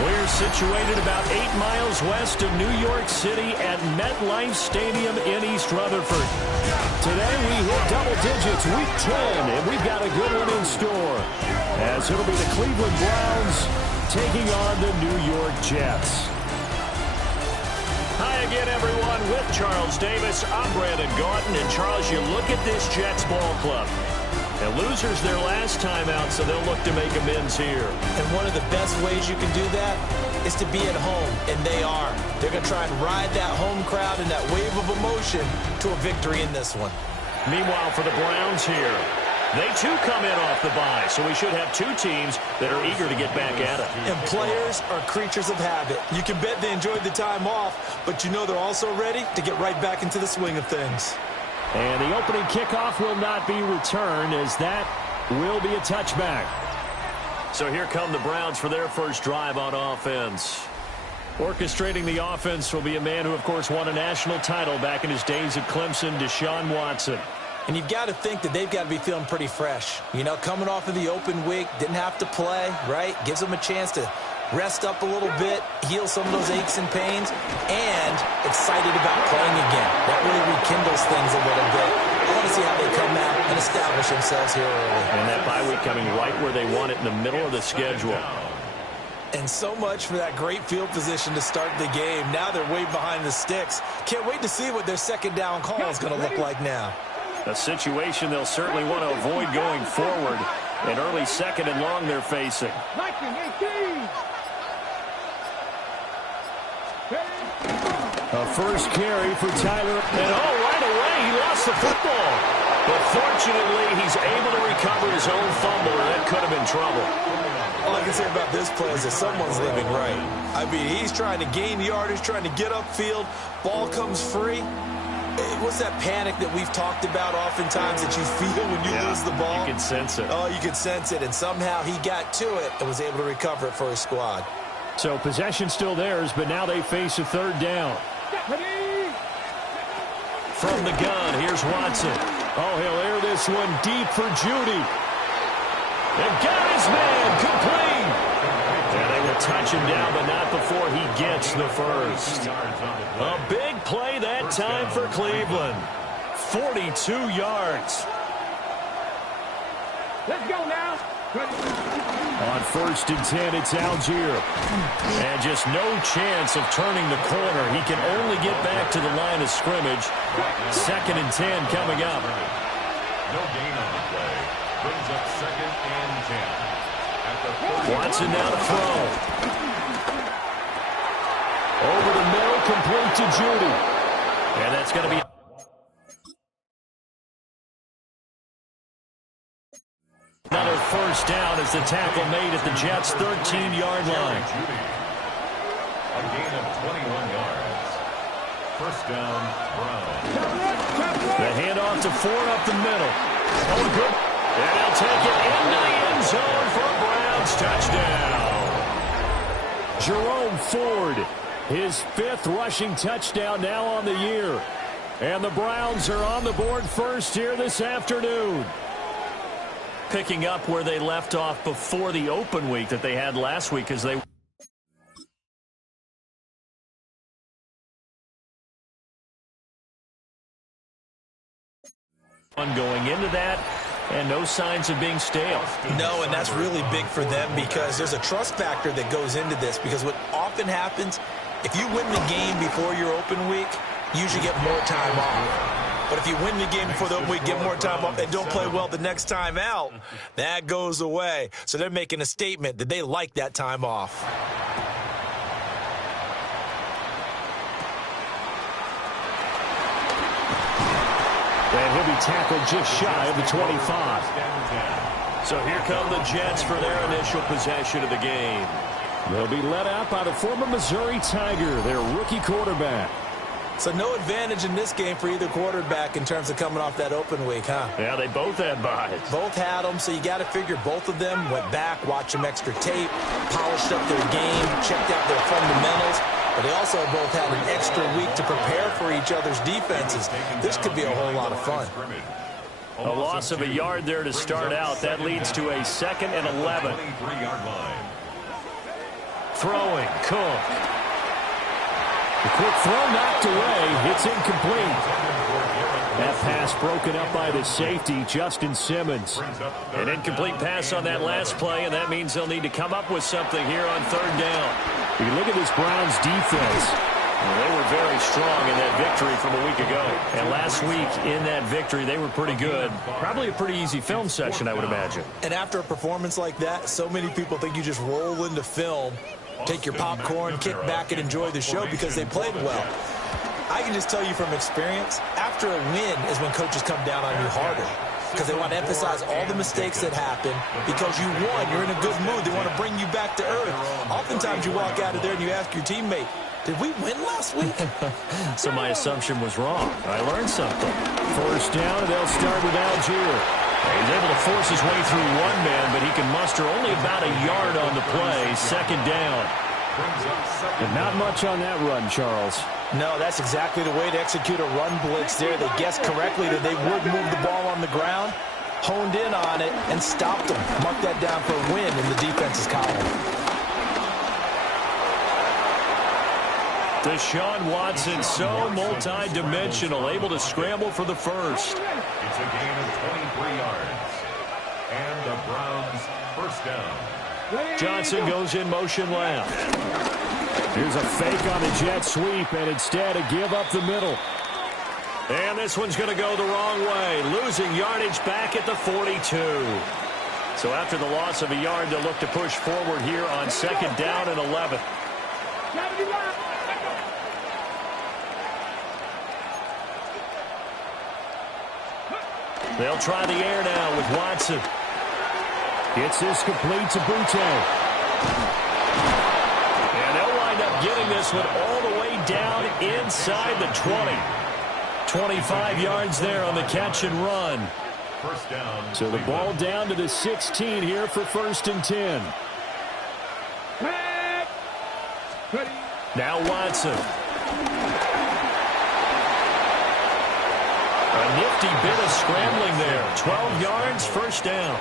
We're situated about 8 miles west of New York City at MetLife Stadium in East Rutherford. Today we hit double digits, week 10, and we've got a good one in store, as it'll be the Cleveland Browns taking on the New York Jets. Hi again, everyone, with Charles Davis. I'm Brandon Gaudin, and Charles, you look at this Jets ball club. And losers their last time out, so they'll look to make amends here. And one of the best ways you can do that is to be at home, and they are. They're going to try and ride that home crowd and that wave of emotion to a victory in this one. Meanwhile, for the Browns here, they too come in off the bye, so we should have two teams that are eager to get back at it. And players are creatures of habit. You can bet they enjoyed the time off, but you know they're also ready to get right back into the swing of things. And the opening kickoff will not be returned, as that will be a touchback. So here come the Browns for their first drive on offense. Orchestrating the offense will be a man who, of course, won a national title back in his days at Clemson, Deshaun Watson. And you've got to think that they've got to be feeling pretty fresh. You know, coming off of the open week, didn't have to play, right? Gives them a chance to rest up a little bit, heal some of those aches and pains, and excited about playing again. That really rekindles things a little bit. I want to see how they come out and establish themselves here early. And that bye week coming right where they want it, in the middle of the schedule. And so much for that great field position to start the game. Now they're way behind the sticks. Can't wait to see what their second down call is going to look like now. A situation they'll certainly want to avoid going forward. An early second and long they're facing. A first carry for Tyler. And right away he lost the football. But fortunately he's able to recover his own fumble, or that could have been trouble. All I can say about this play is that someone's living right. I mean, he's trying to gain yardage, trying to get upfield. Ball comes free. What's that panic that we've talked about oftentimes that you feel when you lose the ball? You can sense it. Oh, you can sense it. And somehow he got to it and was able to recover it for his squad. So possession still theirs, but now they face a third down. From the gun, here's Watson. Oh, he'll air this one deep for Judy. And got his man complete. And they will touch him down, but not before he gets the first. A big play that time for Cleveland. 42 yards. Let's go now. On 1st and 10, it's Algier. And just no chance of turning the corner. He can only get back to the line of scrimmage. 2nd and 10 coming up. No gain on the play. Brings up 2nd and 10. Watson now to throw. Over the middle, complete to Judy. And that's going to be... Another first down as the tackle made at the Jets' 13-yard line. A gain of 21 yards. First down, Browns. The handoff to Ford up the middle. Oh, good. And he'll take it into the end zone for a Browns touchdown. Jerome Ford, his 5th rushing touchdown now on the year. And the Browns are on the board first here this afternoon. Picking up where they left off before the open week that they had last week, as they... Going into that, And no signs of being stale. No, and that's really big for them because there's a trust factor that goes into this, because what often happens, if you win the game before your open week, you usually get more time off. But if you win the game before the open week, get more time off, and don't play well the next time out, that goes away. So they're making a statement that they like that time off. And he'll be tackled just shy of the 25. So here come the Jets for their initial possession of the game. They'll be led out by the former Missouri Tiger, their rookie quarterback. So no advantage in this game for either quarterback in terms of coming off that open week, huh? Yeah, they both had buys. Both had them, so you got to figure both of them went back, watched some extra tape, polished up their game, checked out their fundamentals. But they also both had an extra week to prepare for each other's defenses. This could be a whole lot of fun. A loss of a yard there to start out. That leads to a 2nd and 11. Throwing, Cook. The quick throw knocked away. It's incomplete. That pass broken up by the safety, Justin Simmons. An incomplete pass on that last play, and that means they'll need to come up with something here on 3rd down. You look at this Browns defense. Well, they were very strong in that victory from a week ago. And last week in that victory, they were pretty good. Probably a pretty easy film session, I would imagine. And after a performance like that, so many people think you just roll into film, take your popcorn, kick back, and enjoy the show because they played well. I can just tell you from experience, after a win is when coaches come down on you harder, because they want to emphasize all the mistakes that happen. Because you won, you're in a good mood. They want to bring you back to earth. Oftentimes you walk out of there and you ask your teammate, did we win last week? So my assumption was wrong. I learned something. 1st down, they'll start with Algier. He's able to force his way through one man, but he can muster only about a yard on the play. 2nd down. And not much on that run, Charles. No, that's exactly the way to execute a run blitz there. They guessed correctly that they would move the ball on the ground, honed in on it, and stopped them. Mark that down for a win in the defense's column. Deshaun Watson, so multi-dimensional, able to scramble for the first. It's a gain of 23 yards. And the Browns 1st down. Johnson goes in motion left. Here's a fake on the jet sweep, and instead a give up the middle. And this one's going to go the wrong way, losing yardage back at the 42. So after the loss of a yard, they'll look to push forward here on 2nd down and 11. They'll try the air now with Watson. Gets this complete to Butte. And they'll wind up getting this one all the way down inside the 20. 25 yards there on the catch and run. 1st down. So the ball down to the 16 here for 1st and 10. Now Watson. A nifty bit of scrambling there. 12 yards, 1st down.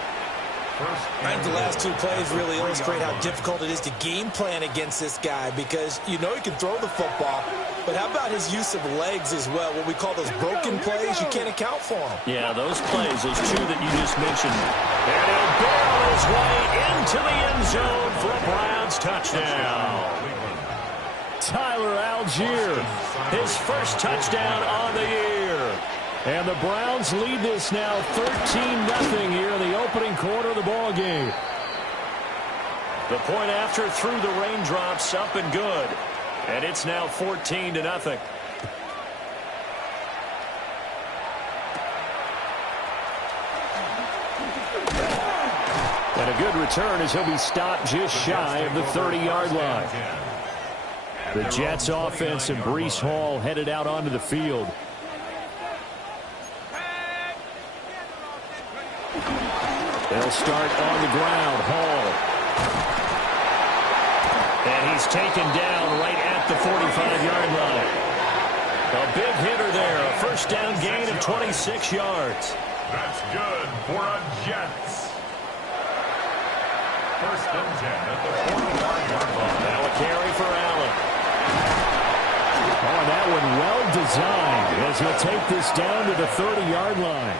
I think the last 2 plays really illustrate how difficult it is to game plan against this guy, because you know he can throw the football, but how about his use of legs as well? What we call those broken plays, you can't account for them. Yeah, those plays, those 2 that you just mentioned. And he'll barrel his way into the end zone for a Browns touchdown. Tyler Algier, his first touchdown on the year. And the Browns lead this now 13-0 here in the opening quarter of the ball game. The point after through the raindrops, up and good. And it's now 14-0. And a good return as he'll be stopped just shy of the 30-yard line. The Jets offense and Breece Hall headed out onto the field. They'll start on the ground. Hall. And he's taken down right at the 45-yard line. A big hitter there. A 1st down gain of 26 yards. That's good for a Jets. 1st and 10 at the 41-yard line. Now a carry for Allen. Oh, that one well designed as he'll take this down to the 30-yard line.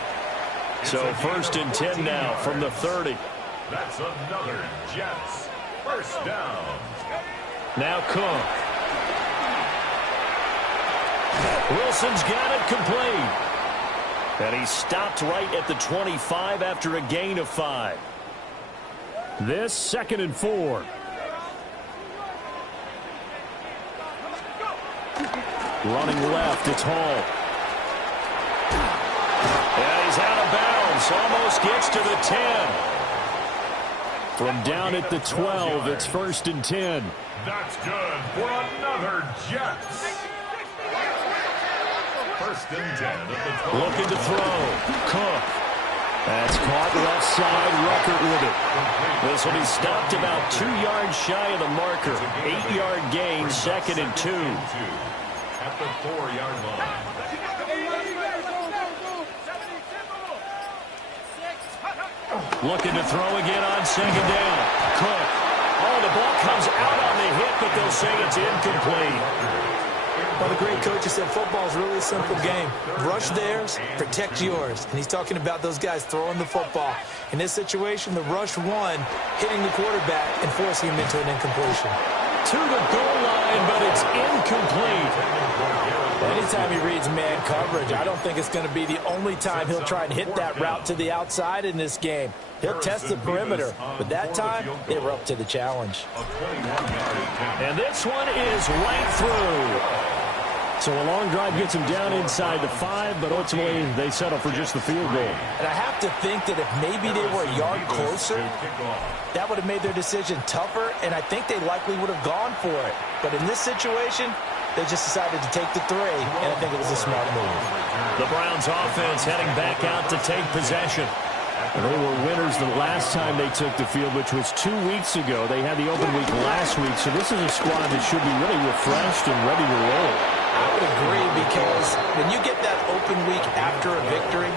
So 1st and 10 now from the 30. That's another Jets first down. Now Cook. Wilson's got it complete. And he stopped right at the 25 after a gain of 5. This 2nd and 4. Running left, it's Hall. And he's out of bounds. Almost gets to the 10. From down at the 12, it's 1st and 10. That's good for another Jets. 1st and 10 at the 12. Looking to throw. Cook. That's caught left side. Ruckert with it. This will be stopped about 2 yards shy of the marker. 8-yard gain, 2nd and 2. At the 4-yard line. Looking to throw again on 2nd down. Cook. Oh, the ball comes out on the hit, but they'll say it's incomplete. Well, the great coach has said football is really a simple game. Rush theirs, protect yours. And he's talking about those guys throwing the football. In this situation, the rush one, hitting the quarterback and forcing him into an incompletion. To the goal line, but it's incomplete. Anytime he reads man coverage, I don't think it's going to be the only time he'll try and hit that route to the outside in this game. He'll test the perimeter, but that time, they were up to the challenge. And this one is right through. So a long drive gets them down inside the 5, but ultimately they settle for just the field goal. And I have to think that if maybe they were a yard closer, that would have made their decision tougher, and I think they likely would have gone for it. But in this situation, they just decided to take the 3, and I think it was a smart move. The Browns offense heading back out to take possession. They were winners the last time they took the field, which was 2 weeks ago. They had the open week last week, so this is a squad that should be really refreshed and ready to roll. I would agree, because when you get that open week after a victory,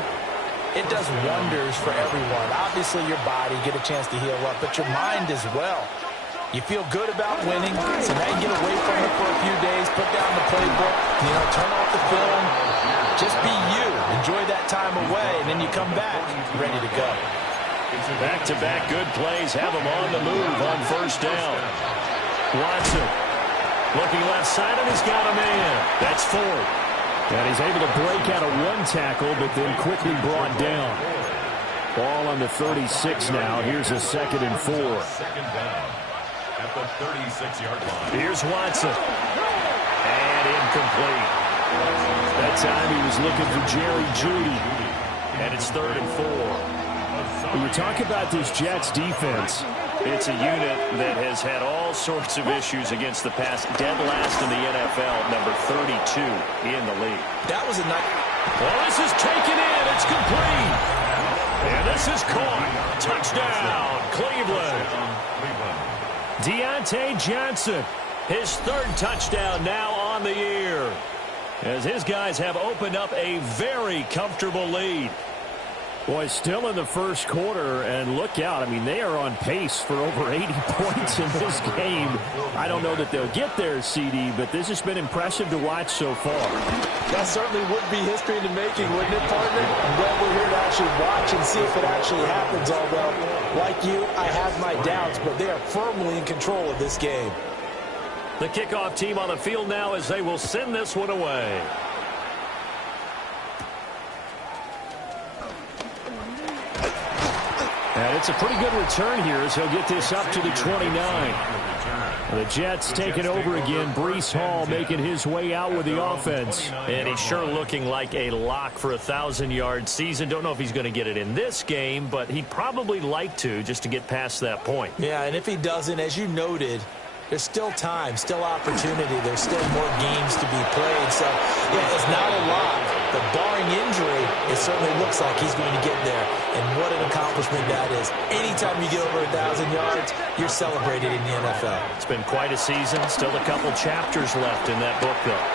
it does wonders for everyone. Obviously, your body, get a chance to heal up, but your mind as well. You feel good about winning, so now you get away from it for a few days, put down the playbook, turn off the film, just be you. Enjoy that time away, and then you come back ready to go. Back-to-back good plays have them on the move on 1st down. Watson looking left side, and he's got a man. That's Ford. And he's able to break out of 1 tackle, but then quickly brought down. Ball on the 36 now. Here's a 2nd and 4. 2nd down at the 36-yard line. Here's Watson. And incomplete. That time he was looking for Jerry Jeudy. And it's 3rd and 4. When you talk about this Jets defense, it's a unit that has had all sorts of issues against the pass. Dead last in the NFL, number 32 in the league. That was a nice... Well, this is taken in. It's complete. And this is caught. Touchdown, Cleveland. Deontay Johnson, his 3rd touchdown now on the year, as his guys have opened up a very comfortable lead. Boy, still in the 1st quarter, and look out. I mean, they are on pace for over 80 points in this game. I don't know that they'll get there, CD, but this has been impressive to watch so far. That certainly would be history in the making, wouldn't it, partner? I'm glad we're here to actually watch and see if it actually happens, although, like you, I have my doubts, but they are firmly in control of this game. The kickoff team on the field now as they will send this one away. And it's a pretty good return here as he'll get this up to the 29. The Jets taking over again. Breece Hall making his way out with the offense. And he's sure looking like a lock for a 1,000-yard season. Don't know if he's going to get it in this game, but he'd probably like to just to get past that point. Yeah, and if he doesn't, as you noted, there's still time, still opportunity. There's still more games to be played. So, yeah, it's not a lock. But barring injury, it certainly looks like he's going to get there. And what an accomplishment that is. Anytime you get over 1,000 yards, you're celebrated in the NFL. It's been quite a season. Still a couple chapters left in that book, though.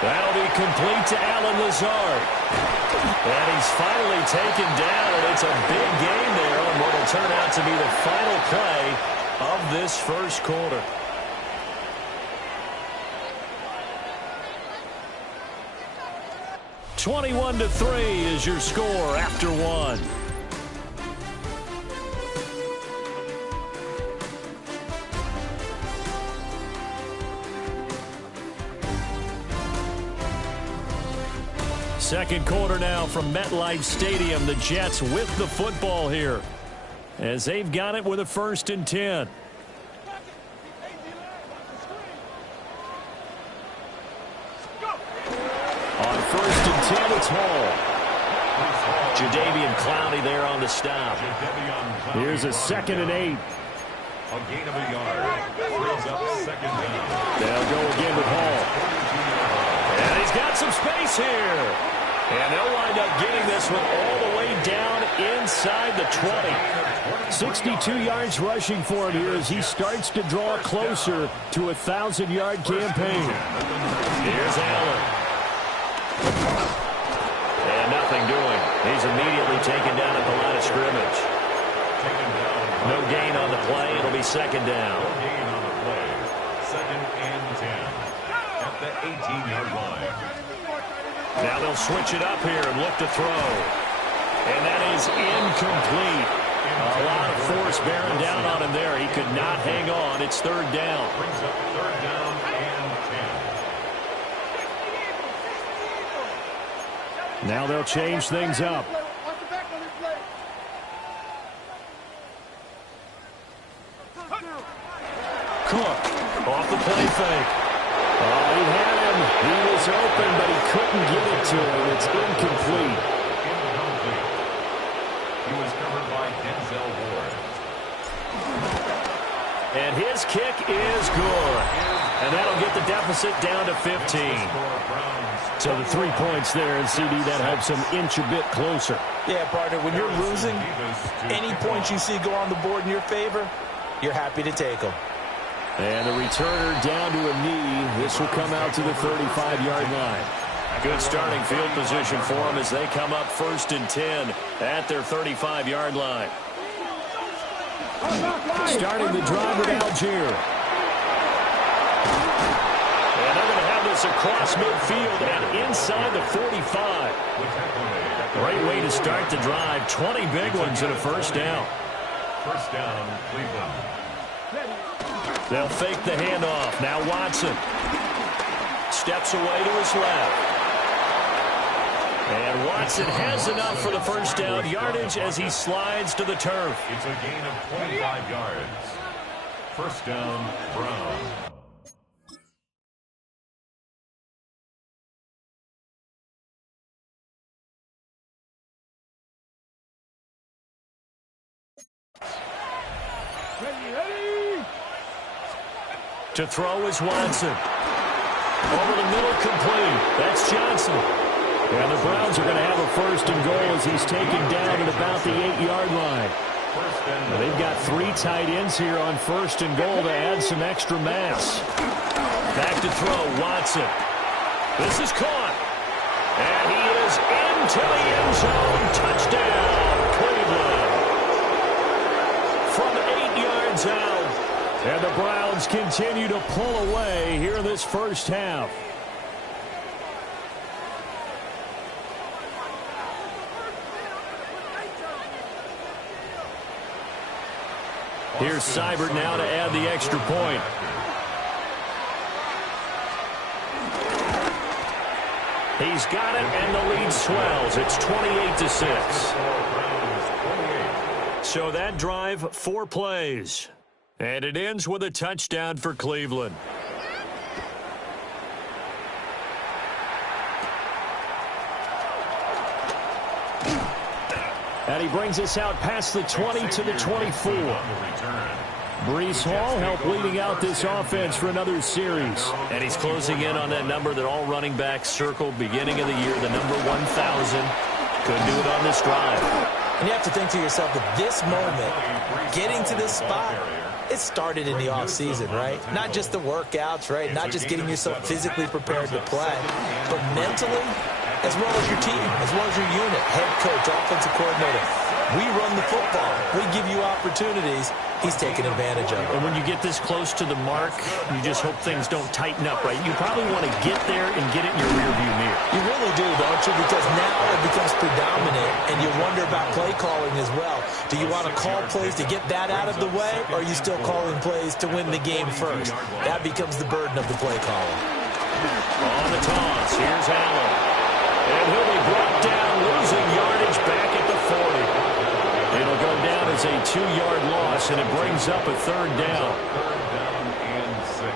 That'll be complete to Allen Lazard. And he's finally taken down, and it's a big game there on what will turn out to be the final play of this 1st quarter. 21-3 is your score after one. Second quarter now from MetLife Stadium. The Jets with the football here as they've got it with a 1st and 10. On 1st and 10, it's Hall. Jadeveon Clowney there on the stop. Here's a 2nd and 8. A gain of a yard. Brings up 2nd down. They'll go again with Hall. And he's got some space here. And they'll wind up getting this one all the way down inside the 20. 62 yards rushing for him here as he starts to draw closer to a 1,000-yard campaign. Here's Allen. And nothing doing. He's immediately taken down at the line of scrimmage. No gain on the play. It'll be 2nd down. No gain on the play. 2nd and 10 at the 18-yard line. Now they'll switch it up here and look to throw. And that is incomplete. A lot of force bearing down on him there. He could not hang on. It's 3rd down. Brings up 3rd down and 10. Now they'll change things up. Cook off the play fake. Oh, he had him. He was open, but he couldn't get it to him. It's incomplete. He was covered by Denzel Ward. And his kick is good. And that'll get the deficit down to 15. So the 3 points there, and CD, that helps him inch a bit closer. Yeah, partner, when you're losing, any points you see go on the board in your favor, you're happy to take them. And the returner down to a knee. This will come out to the 35-yard line. Good starting field position for them as they come up 1st and 10 at their 35-yard line. Starting the drive with Algier. And they're going to have this across midfield and inside the 45. Great way to start the drive. 20 big ones and a 1st down. 1st down, Cleveland. They'll fake the handoff. Now Watson steps away to his left. And Watson has enough for the 1st down yardage as he slides to the turf. It's a gain of 25 yards. 1st down, Brown. To throw is Watson. Over the middle, complete. That's Johnson. And the Browns are going to have a 1st and goal as he's taken down at about the 8-yard line. They've got 3 tight ends here on 1st and goal to add some extra mass. Back to throw, Watson. This is caught. And he is into the end zone. Touchdown, Cleveland. From 8 yards out. And the Browns continue to pull away here in this 1st half. Here's Seibert now to add the extra point. He's got it, and the lead swells. It's 28-6. So that drive, 4 plays. And it ends with a touchdown for Cleveland. And he brings us out past the 20 to the 24. Breece Hall helped leading out this offense for another series. And he's closing in on that number that all running backs circled beginning of the year, the number 1,000. Couldn't do it on this drive. And you have to think to yourself that this moment, getting to this spot, it started in the offseason, right? Not just the workouts, right? Not just getting yourself physically prepared to play, but mentally, as well as your team, as well as your unit, head coach, offensive coordinator. We run the football. We give you opportunities. He's taking advantage of it. And when you get this close to the mark, you just hope things don't tighten up, right? You probably want to get there and get it in your rearview mirror. You really do, don't you? Because now it becomes predominant, and you wonder about play calling as well. Do you want to call plays to get that out of the way, or are you still calling plays to win the game first? That becomes the burden of the play calling. On the toss, here's Allen. And he'll be brought down, losing yardage back at the 40. It'll go down as a 2-yard loss, and it brings up a third down. Third down and 6.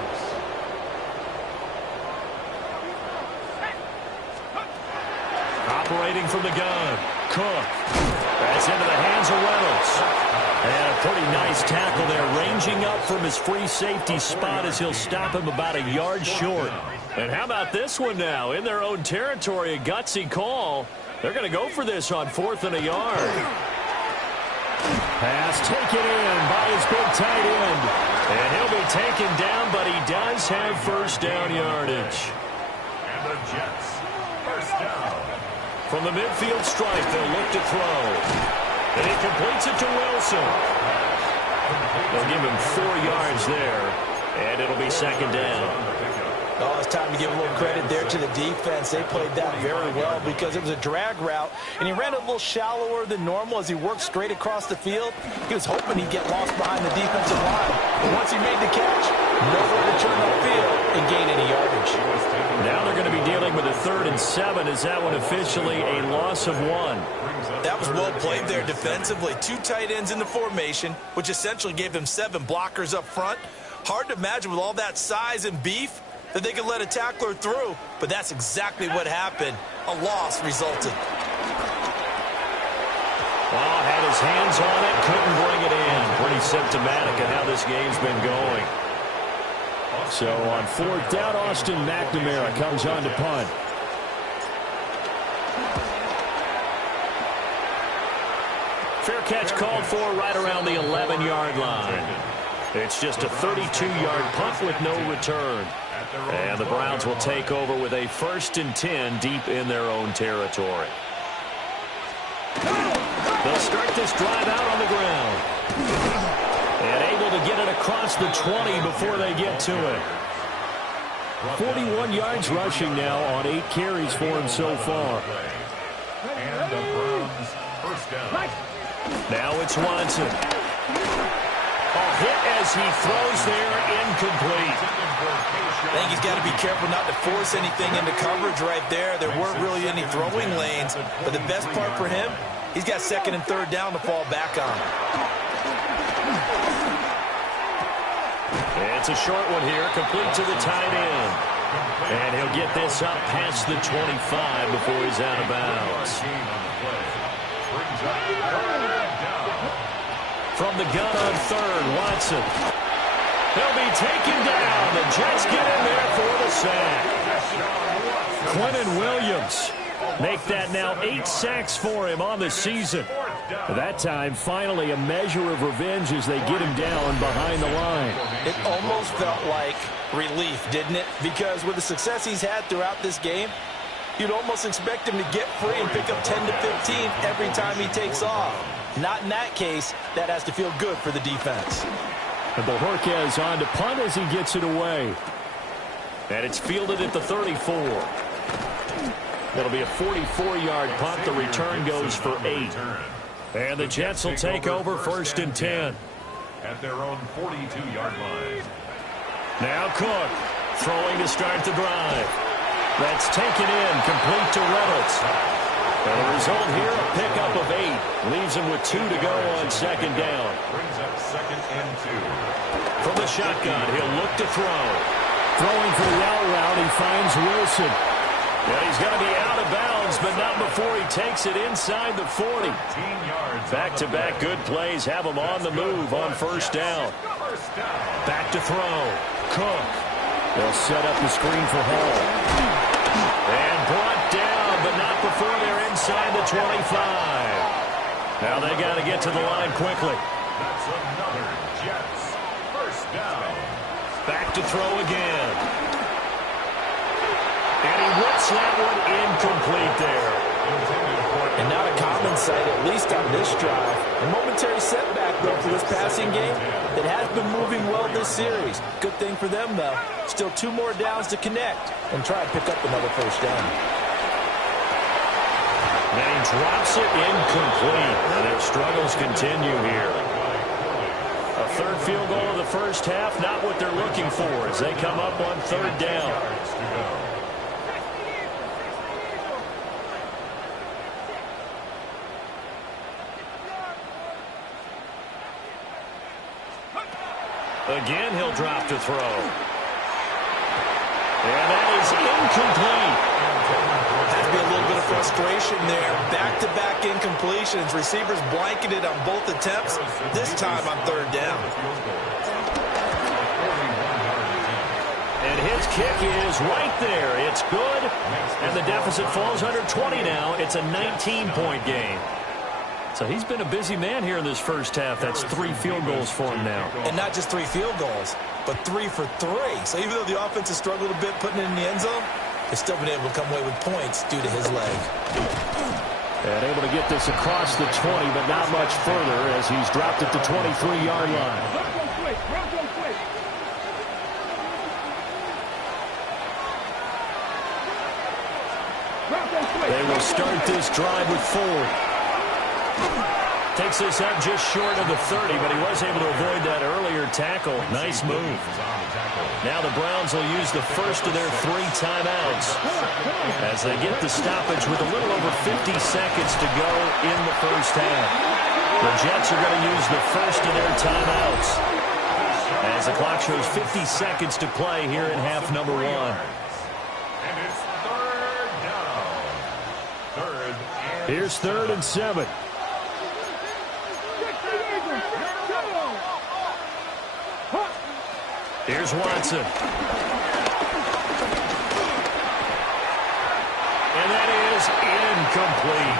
Operating from the gun, Cook. That's into the hands of Reynolds. And a pretty nice tackle there, ranging up from his free safety spot as he'll stop him about a yard short. And how about this one now? In their own territory, a gutsy call. They're going to go for this on 4th and a yard. Pass taken in by his big tight end. And he'll be taken down, but he does have first down yardage. And the Jets, first down. From the midfield stripe, they'll look to throw. And he completes it to Wilson. They'll give him 4 yards there, and it'll be second down. Oh, it's time to give a little credit there to the defense. They played that very well because it was a drag route, and he ran a little shallower than normal as he worked straight across the field. He was hoping he'd get lost behind the defensive line. But once he made the catch, nowhere to turn upfield and gain any yardage. Now they're going to be dealing with a 3rd and 7. Is that one officially a loss of 1? That was well played there defensively. 2 tight ends in the formation, which essentially gave them 7 blockers up front. Hard to imagine with all that size and beef that they could let a tackler through, but that's exactly what happened. A loss resulted. Oh, had his hands on it, couldn't bring it in. Pretty symptomatic of how this game's been going. So on 4th down, Austin McNamara comes on to punt. Fair catch called for right around the 11-yard line. It's just a 32-yard punt with no return. And the Browns will take over with a 1st and 10 deep in their own territory. They'll start this drive out on the ground. And able to get it across the 20 before they get to it. 41 yards rushing now on 8 carries for him so far. And the Browns, first down. Now it's Watson. A hit as he throws there, incomplete. I think he's got to be careful not to force anything into coverage right there. There weren't really any throwing lanes, but the best part for him, he's got 2nd and 3rd down to fall back on. It's a short one here, complete to the tight end. And he'll get this up past the 25 before he's out of bounds. From the gun on 3rd, Watson. He'll be taken down. The Jets get in there for the sack. Quentin Williams make that now 8 sacks for him on the season. That time, finally, a measure of revenge as they get him down behind the line. It almost felt like relief, didn't it? Because with the success he's had throughout this game, you'd almost expect him to get free and pick up 10 to 15 every time he takes off. Not in that case. That has to feel good for the defense. And Bojorquez on to punt as he gets it away. And it's fielded at the 34. It'll be a 44-yard punt. The return goes for 8. And the Jets will take over 1st and 10. At their own 42-yard line. Now Cook throwing to start the drive. That's taken in, complete to Reynolds. And the result here, a pickup of 8. Leaves him with 2 to go on 2nd down. Brings up 2nd and 2. From the shotgun, he'll look to throw. Throwing for the out route, he finds Wilson. Yeah, he's going to be out of bounds, but not before he takes it inside the 40. Back-to-back good plays have him on the move on 1st down. Back to throw. Cook. They'll set up the screen for Hall. And brought down, but not before they're inside the 25. Now they got to get to the line quickly. That's another Jets. First down. Back to throw again. And he whips that one incomplete there. And not a common sight, at least on this drive. A momentary setback, though, for this passing game. It has been moving well this series. Good thing for them, though. Still 2 more downs to connect and try and pick up another first down. And he drops it incomplete. And their struggles continue here. A third field goal of the first half, not what they're looking for as they come up on third down. Again, he'll drop to throw. And that is incomplete. Had to be a little bit of frustration there. Back-to-back incompletions. Receivers blanketed on both attempts, this time on third down. And his kick is right there. It's good. And the deficit falls under 20 now. It's a 19-point game. So he's been a busy man here in this first half. That's 3 field goals for him now. And not just 3 field goals, but 3 for 3. So even though the offense has struggled a bit putting it in the end zone, they've still been able to come away with points due to his leg. And able to get this across the 20, but not much further as he's dropped it to 23-yard line. They will start this drive with Ford. Takes this up just short of the 30, but he was able to avoid that earlier tackle. Nice move. Now the Browns will use the first of their 3 timeouts as they get the stoppage with a little over 50 seconds to go in the first half. The Jets are going to use the first of their timeouts as the clock shows 50 seconds to play here in half number 1. And it's third down. Here's 3rd and 7. Here's Watson. And that is incomplete.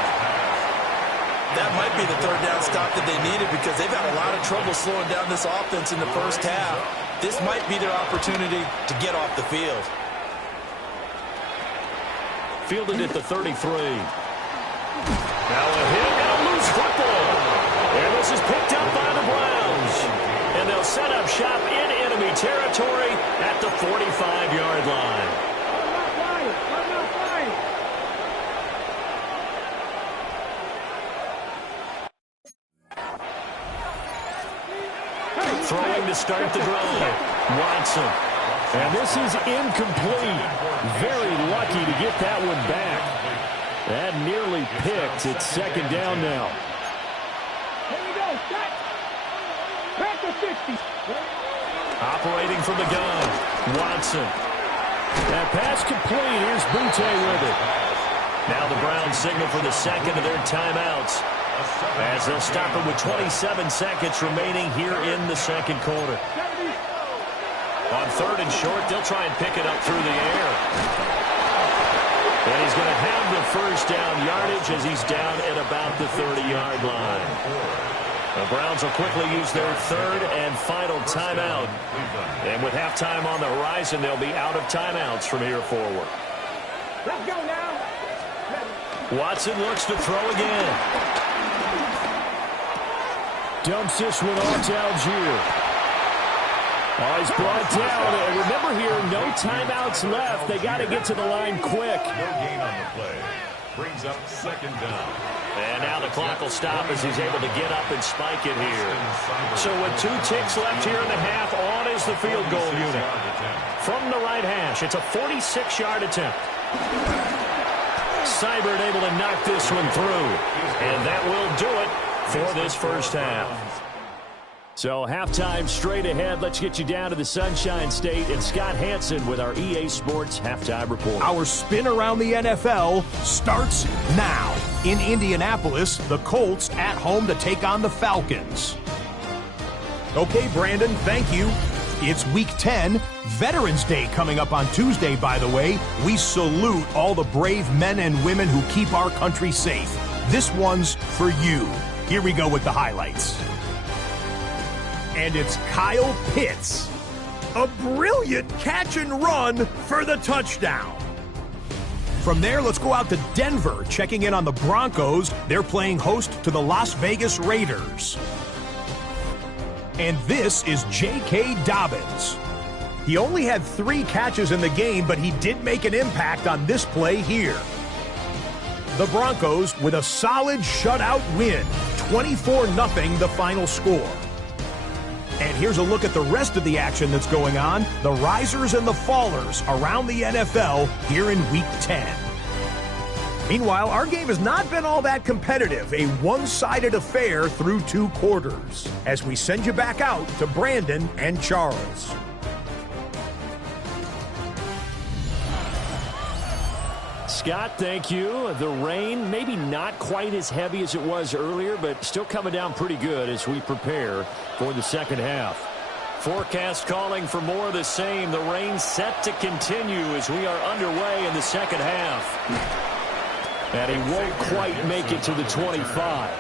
That might be the third down stop that they needed because they've had a lot of trouble slowing down this offense in the first half. This might be their opportunity to get off the field. Fielded at the 33. Now a hit and a loose football. And this is picked up by the Browns. And they'll set up shop in enemy territory at the 45-yard line. Throwing to start the drive. Watson. And this is incomplete. Very lucky to get that one back. That nearly picked. It's 2nd down now. Here we go. Set. Back to 50. Operating from the gun. Watson. That pass complete. Here's Butte with it. Now the Browns signal for the second of their timeouts as they'll stop it with 27 seconds remaining here in the second quarter. On 3rd and short, they'll try and pick it up through the air. And he's going to have the first down yardage as he's down at about the 30-yard line. The Browns will quickly use their 3rd and final timeout. And with halftime on the horizon, they'll be out of timeouts from here forward. Let's go now. Watson looks to throw again. Dumps this one off to Algier. Oh, he's brought down. And remember here, no timeouts left. They got to get to the line quick. No gain on the play. Brings up 2nd down. And now the clock will stop as he's able to get up and spike it here. So with 2 ticks left here in the half, on is the field goal unit. From the right hash, it's a 46-yard attempt. Seibert able to knock this one through. And that will do it for this first half. So halftime straight ahead. Let's get you down to the Sunshine State and Scott Hansen with our EA Sports Halftime Report. Our spin around the NFL starts now. In Indianapolis, the Colts at home to take on the Falcons. Okay, Brandon, thank you. It's Week 10, Veterans Day coming up on Tuesday, by the way. We salute all the brave men and women who keep our country safe. This one's for you. Here we go with the highlights. And it's Kyle Pitts. A brilliant catch and run for the touchdown. From there, let's go out to Denver, checking in on the Broncos. They're playing host to the Las Vegas Raiders. And this is J.K. Dobbins. He only had 3 catches in the game, but he did make an impact on this play here. The Broncos with a solid shutout win, 24-0 the final score. And here's a look at the rest of the action that's going on, the risers and the fallers around the NFL here in Week 10. Meanwhile, our game has not been all that competitive, a one-sided affair through 2 quarters, as we send you back out to Brandon and Charles. Scott, thank you. The rain, maybe not quite as heavy as it was earlier, but still coming down pretty good as we prepare for the second half. Forecast calling for more of the same. The rain set to continue as we are underway in the second half. And he won't quite make it to the 25.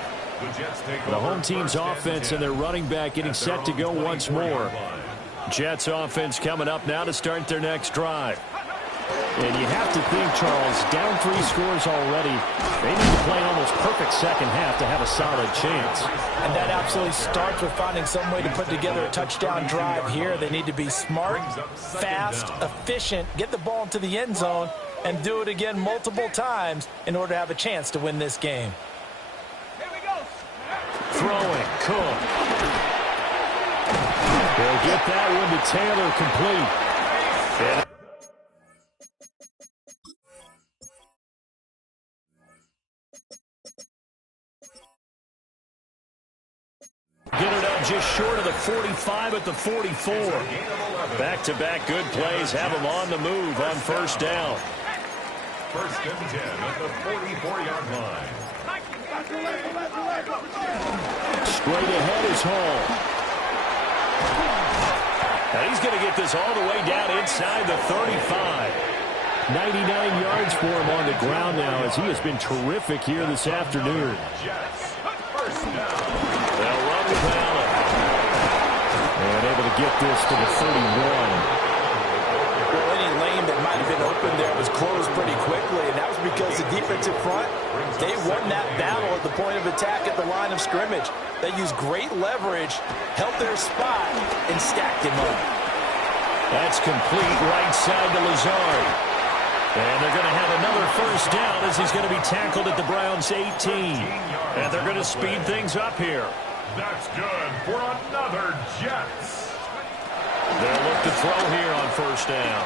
The home team's offense and their running back getting set to go once more. Jets offense coming up now to start their next drive. And you have to think, Charles, down 3 scores already. They need to play an almost perfect second half to have a solid chance. And that absolutely starts with finding some way to put together a touchdown drive here. They need to be smart, fast, efficient, get the ball into the end zone, and do it again multiple times in order to have a chance to win this game. Here we go. Throwing, Cook. They'll get that one to Taylor complete. And get it up just short of the 45 at the 44. Back-to-back good plays have them on the move on first down. First and 10 at the 44-yard line. Straight ahead is Hall. Now he's going to get this all the way down inside the 35. 99 yards for him on the ground now as he has been terrific here this afternoon. They'll run the ballot. And able to get this to the 31. Well, any lane that might have been open there was closed pretty quickly, and that was because the defensive front, they won that battle at the point of attack at the line of scrimmage. They used great leverage, held their spot, and stacked him up. That's complete right side to Lazard. And they're going to have another first down as he's going to be tackled at the Browns' 18. And they're going to speed things up here. That's good for another Jets. They'll look to throw here on first down.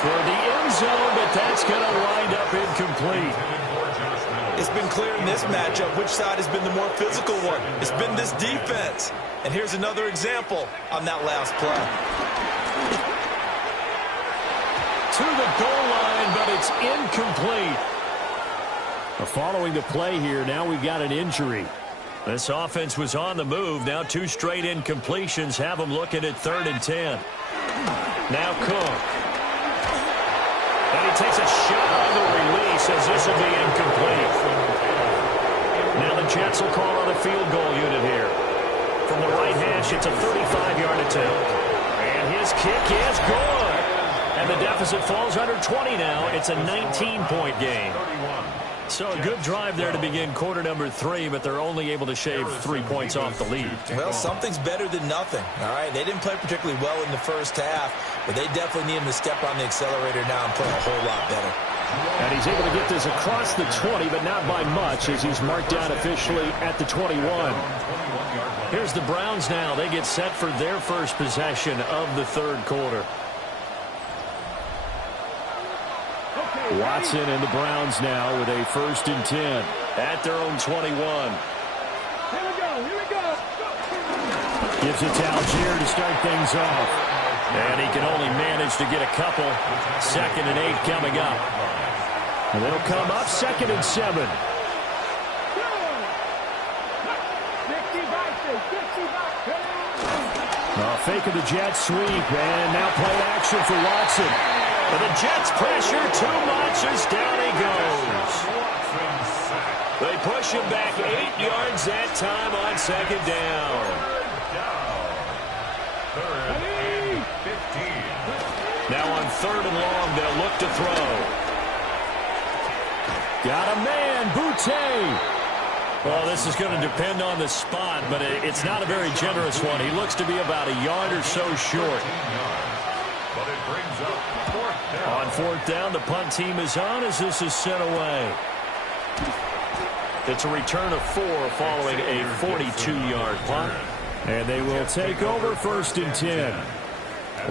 Toward the end zone, but that's going to wind up incomplete. It's been clear in this matchup which side has been the more physical one. It's been this defense. And here's another example on that last play. To the goal line, but it's incomplete. Following the play here, now we've got an injury. This offense was on the move. Now 2 straight incompletions have them looking at 3rd and 10. Now Cook. And he takes a shot on the release as this will be incomplete. Now the Jets will call on a field goal unit here. From the right hash, it's a 35-yard attempt. And his kick is good. And the deficit falls under 20 now. It's a 19-point game. So a good drive there to begin quarter number 3, but they're only able to shave 3 points off the lead. Well, something's better than nothing, all right? They didn't play particularly well in the first half, but they definitely need him to step on the accelerator now and play a whole lot better. And he's able to get this across the 20, but not by much as he's marked down officially at the 21. Here's the Browns now. They get set for their first possession of the 3rd quarter. Watson and the Browns now with a 1st and 10 at their own 21. Here we go. Gives it to Algier to start things off. And he can only manage to get a couple. 2nd and 8 coming up. And they'll come up 2nd and 7. Fake of the jet sweep, and now play action for Watson. But the Jets pressure too much as down he goes. They push him back 8 yards that time on 2nd down. 3rd and 15. Now on 3rd and long. They'll look to throw. Got a man, Boutte. Well, this is going to depend on the spot, but it's not a very generous one. He looks to be about a yard or so short. But it brings up 4th down. On 4th down, the punt team is on as this is sent away. It's a return of 4 following a 42-yard punt. And they will take over 1st and 10.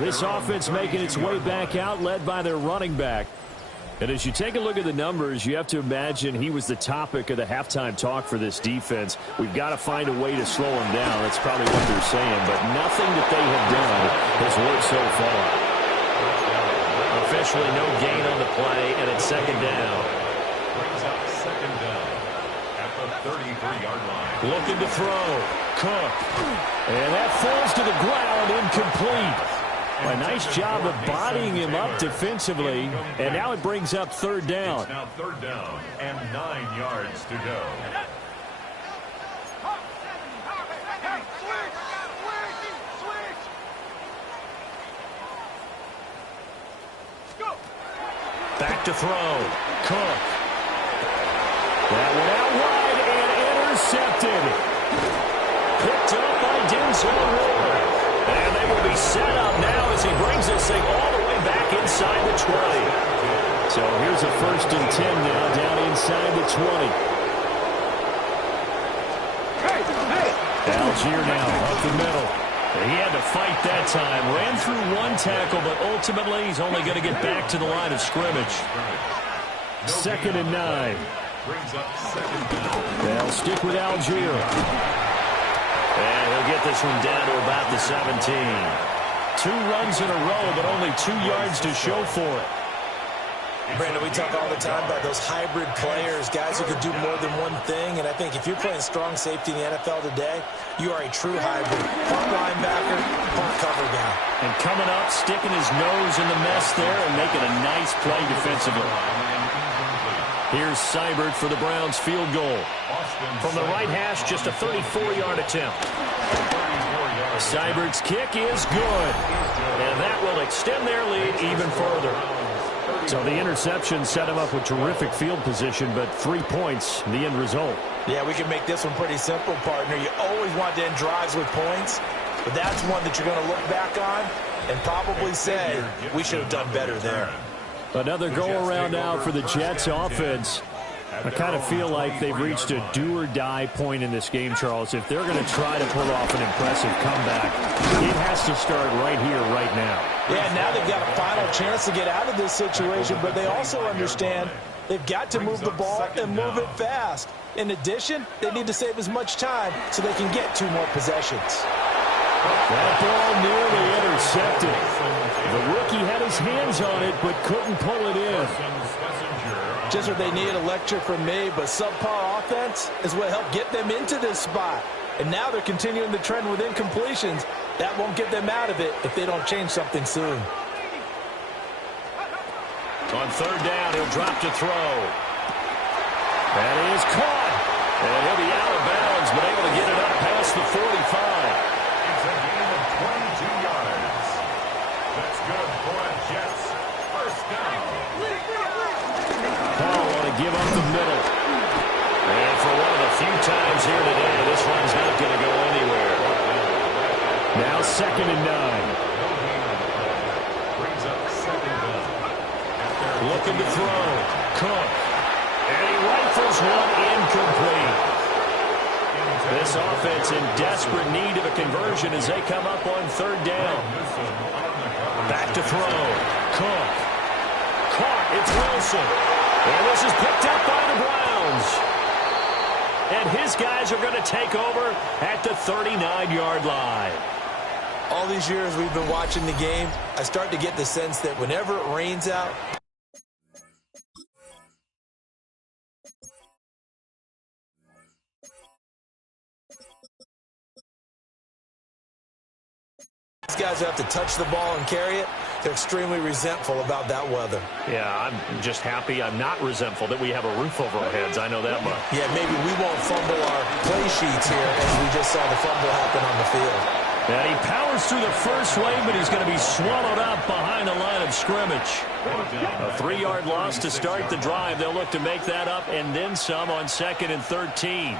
This offense making its way back out, led by their running back. And as you take a look at the numbers, you have to imagine he was the topic of the halftime talk for this defense. We've got to find a way to slow him down. That's probably what they're saying. But nothing that they have done has worked so far. Officially no gain on the play, and it's 2nd down. Brings up 2nd down at the 33-yard line. Looking to throw. Cook. And that falls to the ground, incomplete. A nice job of bodying him up defensively, and now it brings up 3rd down. It's now 3rd down and 9 yards to go. Back to throw. Cook. That one out wide and intercepted. Picked up by Denzel Ward. And they will be set up now as he brings this thing all the way back inside the 20. So here's a 1st and 10 now down inside the 20. Algier now up the middle. He had to fight that time. Ran through 1 tackle, but ultimately he's only going to get back to the line of scrimmage. 2nd and 9. Brings up 2nd down. They'll stick with Algier. And he'll get this one down to about the 17. 2 runs in a row, but only 2 yards to show for it. Brandon, we talk all the time about those hybrid players, guys who could do more than one thing. And I think if you're playing strong safety in the NFL today, you are a true hybrid. Punt linebacker, punt cover guy. And coming up, sticking his nose in the mess there and making a nice play defensively. Here's Seibert for the Browns field goal. From the right hash, just a 34-yard attempt. Seibert's kick is good. And that will extend their lead even further. So the interception set him up with terrific field position, but 3 points, the end result. Yeah, we can make this one pretty simple, partner. You always want to end drives with points, but that's one that you're going to look back on and probably say, we should have done better there. Another go-around now for the Jets offense. I kind of feel like they've reached a do-or-die point in this game, Charles. If they're going to try to pull off an impressive comeback, it has to start right here, right now. Yeah, now they've got a final chance to get out of this situation, but they also understand they've got to move the ball and move it fast. In addition, they need to save as much time so they can get 2 more possessions. That ball nearly intercepted. The rookie had his hands on it, but couldn't pull it in. Just what they need, a lecture from me, but subpar offense is what helped get them into this spot. And now they're continuing the trend with incompletions. That won't get them out of it if they don't change something soon. On 3rd down, he'll drop to throw. That is caught. And he'll be out of bounds, but able to get it up past the 45. It's a gain of 22 yards. That's good for a Jets 1st down. Paul want to give up the middle. And for one of the few times here today, this one's not going to go anywhere. Now 2nd and 9. Brings up 2nd down. Looking to throw. Cook. And he rifles one incomplete. This offense in desperate need of a conversion as they come up on 3rd down. Back to throw. Cook. Caught. It's Wilson. And this is picked up by the Browns. And his guys are going to take over at the 39-yard line. All these years we've been watching the game, I start to get the sense that whenever it rains out, these guys who have to touch the ball and carry it, they're extremely resentful about that weather. Yeah, I'm just happy I'm not resentful that we have a roof over our heads. I know that much. Yeah, maybe we won't fumble our play sheets here as we just saw the fumble happen on the field. And he powers through the first wave, but he's going to be swallowed up behind the line of scrimmage. A 3-yard loss to start the drive. They'll look to make that up and then some on 2nd and 13.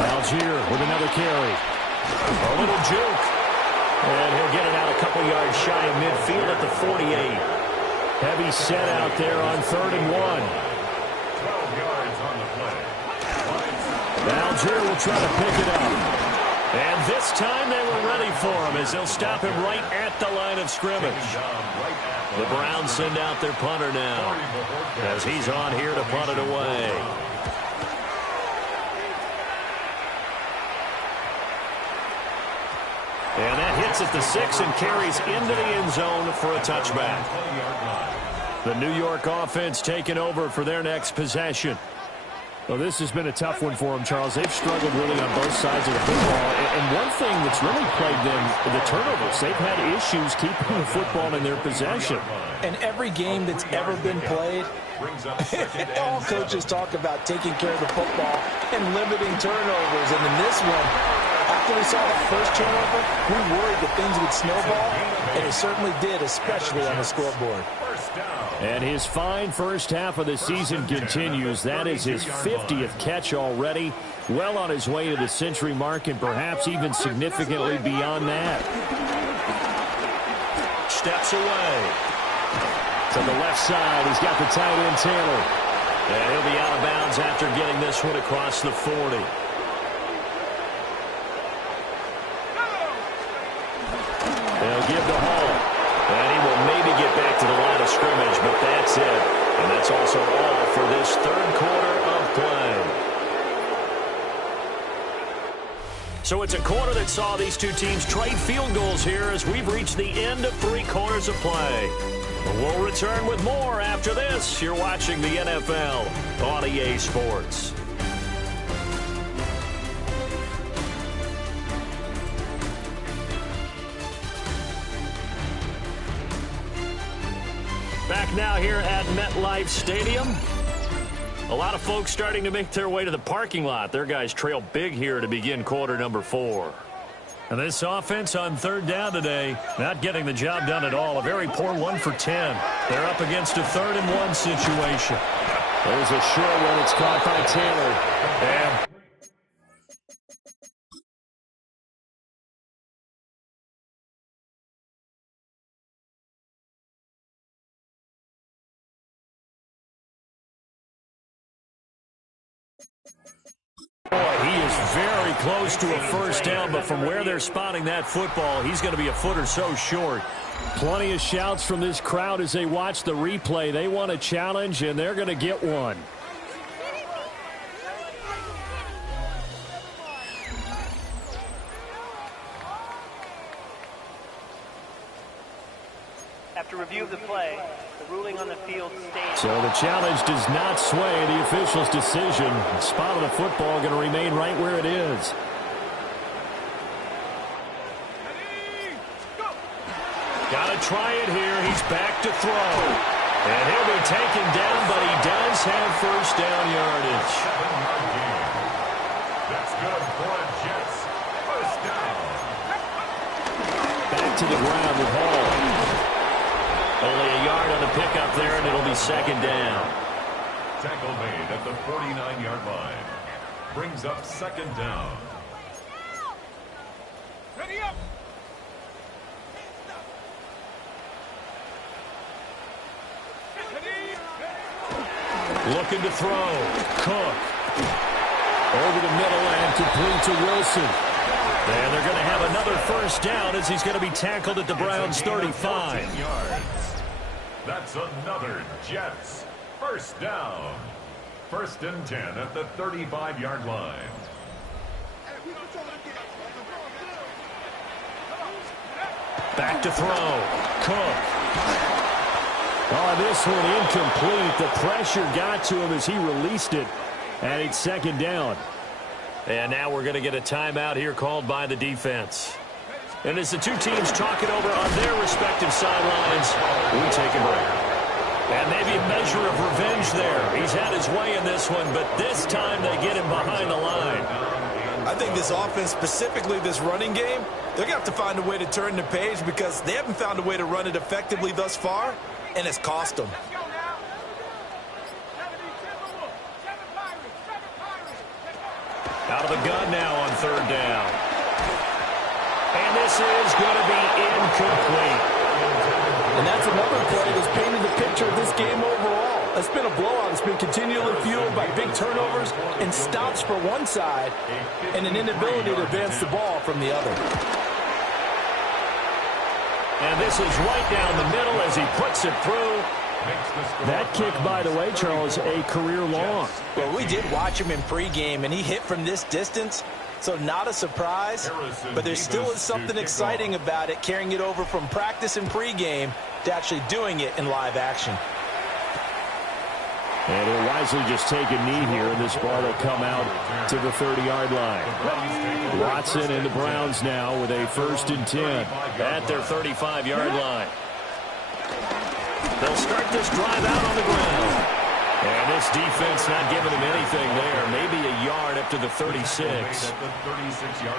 Algier with another carry. A little juke. And he'll get it out a couple yards shy of midfield at the 48. Heavy set out there on 3rd and 1. 12 yards on the play. Algier will try to pick it up. And this time they were ready for him as they'll stop him right at the line of scrimmage. The Browns send out their punter now as he's on here to punt it away. And that hits at the 6 and carries into the end zone for a touchback. The New York offense taking over for their next possession. Well, this has been a tough one for them, Charles. They've struggled really on both sides of the football. And one thing that's really plagued them, the turnovers. They've had issues keeping the football in their possession. And every game that's ever been played, all coaches talk about taking care of the football and limiting turnovers. And in this one, after we saw that first turnover, we worried that things would snowball, and it certainly did, especially on the scoreboard. And his fine first half of the season continues. That is his 50th catch already. Well on his way to the century mark and perhaps even significantly beyond that. Steps away. To the left side, he's got the tight end Taylor. And he'll be out of bounds after getting this one across the 40. They'll give to Hall. And he will maybe get back to the line of scrimmage, but that's it. And that's also all for this 3rd quarter of play. So it's a quarter that saw these two teams trade field goals here as we've reached the end of 3 quarters of play. We'll return with more after this. You're watching the NFL on EA Sports. Back now here at MetLife Stadium. A lot of folks starting to make their way to the parking lot. Their guys trail big here to begin quarter number 4. And this offense on 3rd down today, not getting the job done at all. A very poor 1 for 10. They're up against a 3rd and 1 situation. There's a short one. It's caught by Taylor. And he is very close to a first down, but from where they're spotting that football, he's going to be a foot or so short. Plenty of shouts from this crowd as they watch the replay. They want a challenge, and they're going to get one. After review of the play, the ruling on the field states. So the challenge does not sway the official's decision. The spot of the football going to remain right where it is. Got to try it here. He's back to throw. And he'll be taken down, but he does have first down yardage. That's good for a Jets. First down. Back to the ground with Hall. Only a yard on the pickup there, and it'll be 2nd down. Tackle made at the 49-yard line. Brings up 2nd down. Ready up. Looking to throw. Cook. Over the middle and complete to Wilson. And they're going to have another first down as he's going to be tackled at the Browns' 35. That's another Jets. First down. 1st and 10 at the 35-yard line. Back to throw. Cook. Oh, this one incomplete. The pressure got to him as he released it. And it's 2nd down. And now we're going to get a timeout here called by the defense. And as the two teams talk it over on their respective sidelines, we take a break. And maybe a measure of revenge there. He's had his way in this one, but this time they get him behind the line. I think this offense, specifically this running game, they're going to have to find a way to turn the page because they haven't found a way to run it effectively thus far, and it's cost them. Out of the gun now on third down. And this is going to be incomplete. And that's another play that's painted the picture of this game overall. It's been a blowout. It's been continually fueled by big turnovers and stops for one side and an inability to advance the ball from the other. And this is right down the middle as he puts it through. That kick, by the way, Charles, a career long. Well, we did watch him in pregame, and he hit from this distance, so not a surprise. But there still is something exciting about it, carrying it over from practice and pregame to actually doing it in live action. And he'll wisely just take a knee here, and this ball will come out to the 30-yard line. Watson and the Browns now with a 1st and 10 at their 35-yard line. They'll start this drive out on the ground. And this defense not giving them anything there. Maybe a yard up to the 36.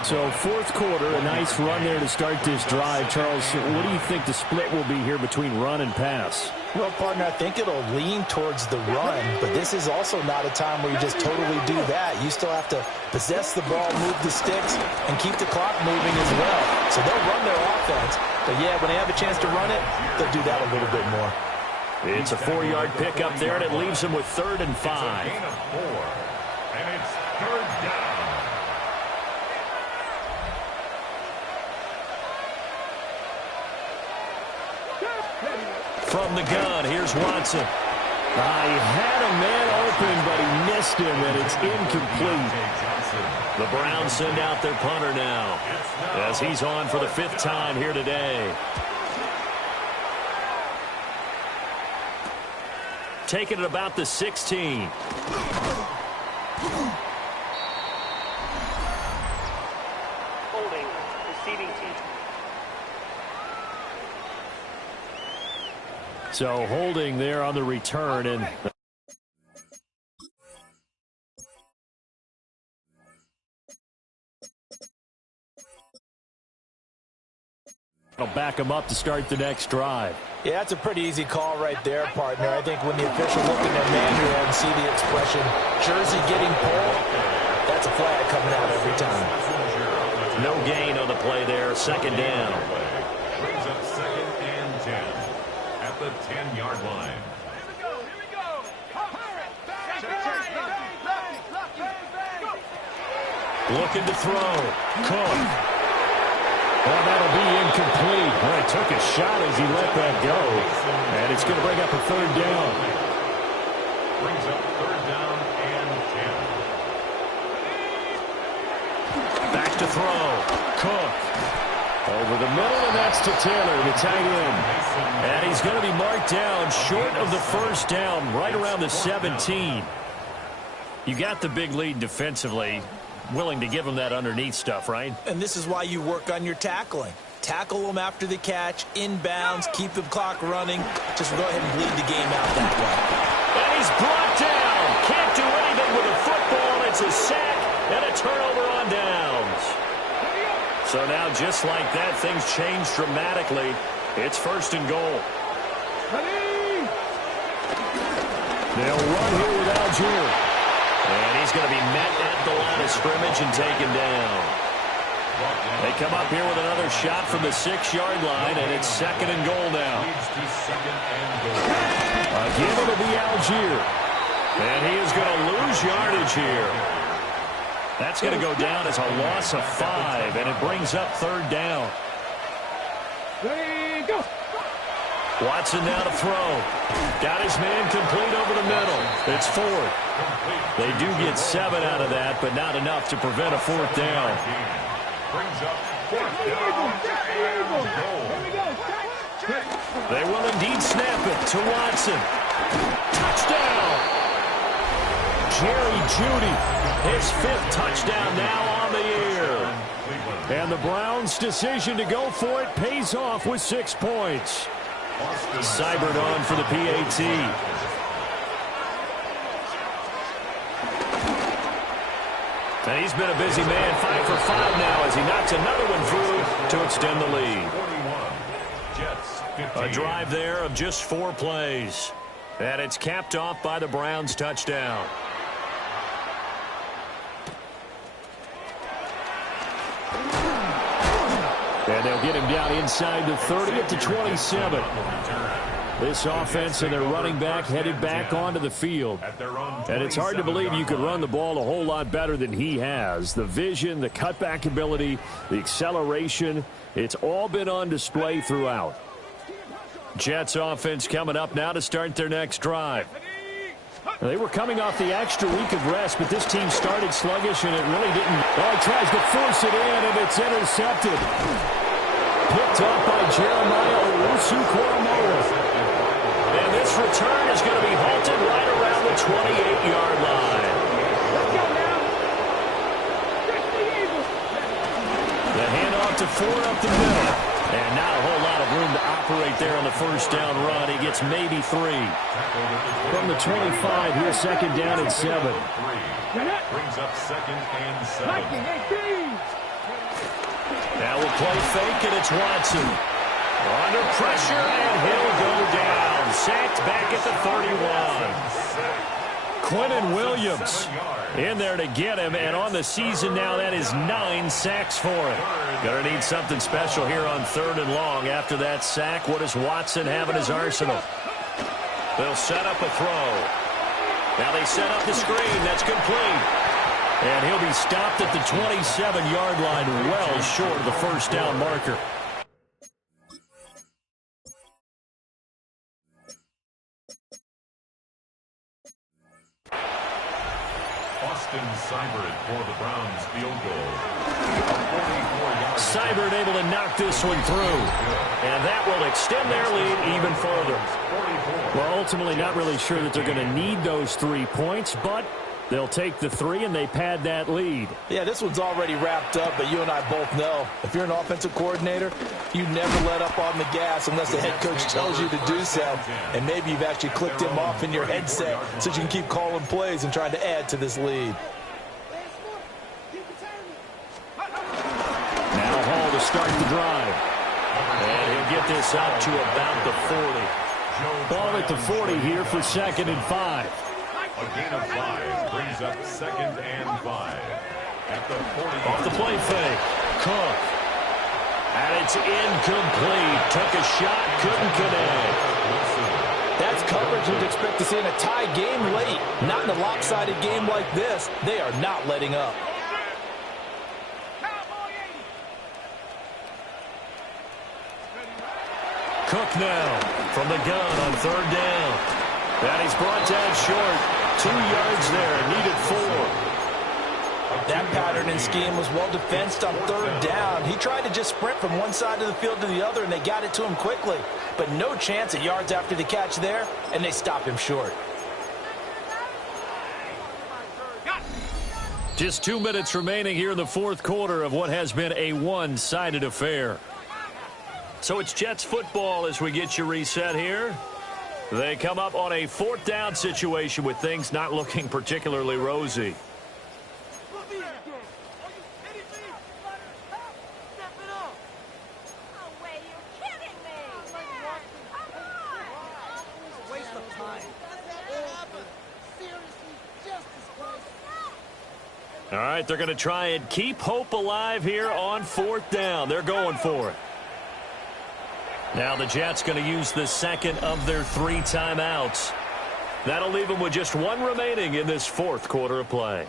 So fourth quarter, a nice run there to start this drive. Charles, what do you think the split will be here between run and pass? Well, partner, I think it'll lean towards the run, but this is also not a time where you just totally do that. You still have to possess the ball, move the sticks, and keep the clock moving as well. So they'll run their offense, but yeah, when they have a chance to run it, they'll do that a little bit more. It's a 4-yard pickup there, and it leaves them with 3rd and 5. Gain of 4, and it's 3rd down. From the gun, here's Watson. He had a man open, but he missed him, and it's incomplete. The Browns send out their punter now, as he's on for the 5th time here today. Taking it about the 16. Holding, receiving team. So holding there on the return, and will back him up to start the next drive. Yeah, that's a pretty easy call right there, partner. I think when the official look in their manual and see the expression, jersey getting pulled, that's a flag coming out every time. No gain on the play there, 2nd down. Brings up 2nd and 10 at the 10-yard line. Looking to throw. Cook. Well, that'll be incomplete. Well, he took a shot as he let that go. And it's going to bring up a 3rd down. Brings up 3rd down and 10. Back to throw. Cook. Over the middle, and that's to Taylor, the tight end. And he's going to be marked down short of the 1st down, right around the 17. You got the big lead defensively. Willing to give them that underneath stuff, right? And this is why you work on your tackling. Tackle them after the catch, inbounds, keep the clock running. Just go ahead and bleed the game out that way. And he's brought down. Can't do anything with the football. It's a sack and a turnover on downs. So now, just like that, things change dramatically. It's 1st and goal. They'll run here with Algier. And he's going to be met at the line of scrimmage and taken down. They come up here with another shot from the 6-yard line, and it's 2nd and goal now. Again, it'll be Algier. And he is going to lose yardage here. That's going to go down as a loss of 5, and it brings up 3rd down. Ready, go. Watson now to throw. Got his man complete over the middle. It's 4th. They do get 7 out of that, but not enough to prevent a 4th down. Brings up 4th down and goal. They will indeed snap it to Watson. Touchdown! Jerry Jeudy, his 5th touchdown now on the year. And the Browns' decision to go for it pays off with 6 points. Seibert on for the PAT. And he's been a busy man, 5 for 5 now as he knocks another one through to extend the lead. 41. Jets 15. A drive there of just 4 plays. And it's capped off by the Browns' touchdown. And they'll get him down inside the 30 at the 27. This offense and their running back headed back onto the field. And it's hard to believe you could run the ball a whole lot better than he has. The vision, the cutback ability, the acceleration, it's all been on display throughout. Jets offense coming up now to start their next drive. They were coming off the extra week of rest, but this team started sluggish, and it really didn't. Oh, he tries to force it in, and it's intercepted. Picked up by Jeremiah Owusu-Koramoah. And this return is going to be halted right around the 28-yard line. The handoff to Ford up the middle. And not a whole lot of room to operate there on the first down run. He gets maybe 3. From the 25, here's second down and 7. Brings up second and 7. Now we'll play fake, and it's Watson. Under pressure, and he'll go down. Sacked back at the 31. Quinnen Williams in there to get him, and on the season now, that is 9 sacks for him. Going to need something special here on 3rd and long. After that sack, what does Watson have in his arsenal? They'll set up a throw. Now they set up the screen. That's complete. And he'll be stopped at the 27-yard line, well short of the first down marker. Austin Seibert for the Browns field goal. Seibert able to knock this one through. And that will extend their lead even further. Well, ultimately not really sure that they're going to need those 3 points, but they'll take the 3 and they pad that lead. Yeah, this one's already wrapped up, but you and I both know if you're an offensive coordinator, you never let up on the gas unless the head coach tells you to do so. And maybe you've actually clicked him off in your headset so you can keep calling plays and trying to add to this lead. Now Hall to start the drive. And he'll get this up to about the 40. Ball at the 40 here for 2nd and 5. A gain of 5 brings up 2nd and 5. At the 40. Off the play fake. Cook. And it's incomplete. Took a shot, couldn't connect. That's coverage you'd expect to see in a tie game late. Not in a lopsided game like this. They are not letting up. Cook now from the gun on 3rd down. And he's brought down short. 2 yards there, needed 4. That pattern and scheme was well defensed on 3rd down. He tried to just sprint from one side of the field to the other, and they got it to him quickly. But no chance at yards after the catch there, and they stop him short. Just 2 minutes remaining here in the 4th quarter of what has been a one-sided affair. So it's Jets football as we get you reset here. They come up on a 4th down situation with things not looking particularly rosy. All right, they're going to try and keep hope alive here on 4th down. They're going for it. Now the Jets going to use the 2nd of their 3 timeouts. That'll leave them with just 1 remaining in this 4th quarter of play.